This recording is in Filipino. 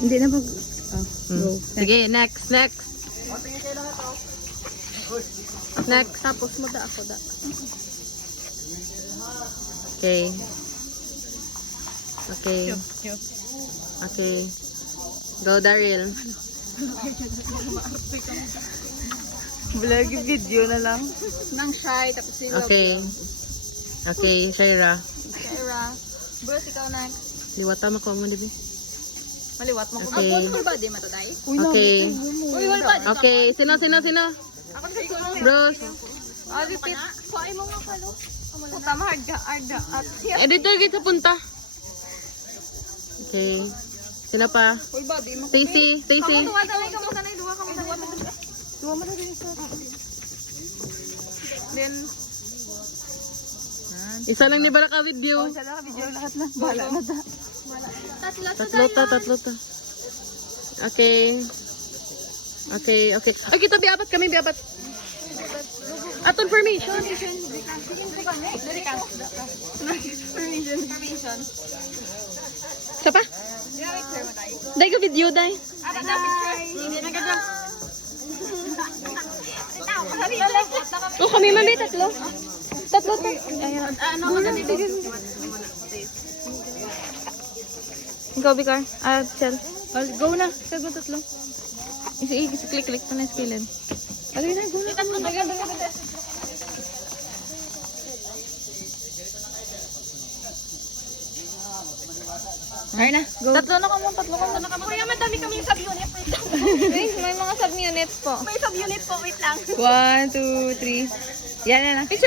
Hindi na pag... Go. Sige, next. Next. Tapos mo da ako da. Okay. Go, Daryl. Vlog video na lang. Nang shy, tapos yung Okay, Shaira. Sarah. Bruce, ikaw next. Liwata makuha mo, dibi? Maliwat mo ko. Okay. Ako, whole body mataday? Okay. Uy, whole body. Okay, sino? Ako gusto mo. Bruce. Repeat. Kuhain mo nga kalo. Tama, hard ka. Editor, git sa punta. Okay. Sino pa? Whole body mo. Stacy. Kamu tanay. Duwa ka mo. Duwa mo na din isa. Then, Isa lang ni Baraka video. siya lang video lahat na. Bahala na ta. Tatlo ta. Okay. Ay, kita biabat kami. Aton formation. Permission. Isa pa? Dahil ka video, dahil. Oh, kami mami, tatlo to. Ayan. Ikaw, Bikar. Chel. Go na. Sago tatlo. Click pa na skilled. Alay na, go na. Ay na, go. Tatlo na kamo. Kuya, madami kami yung sub-unit. May mga sub-units po. May sub-unit po, wait lang. 1, 2, 3. Yan na. Picture.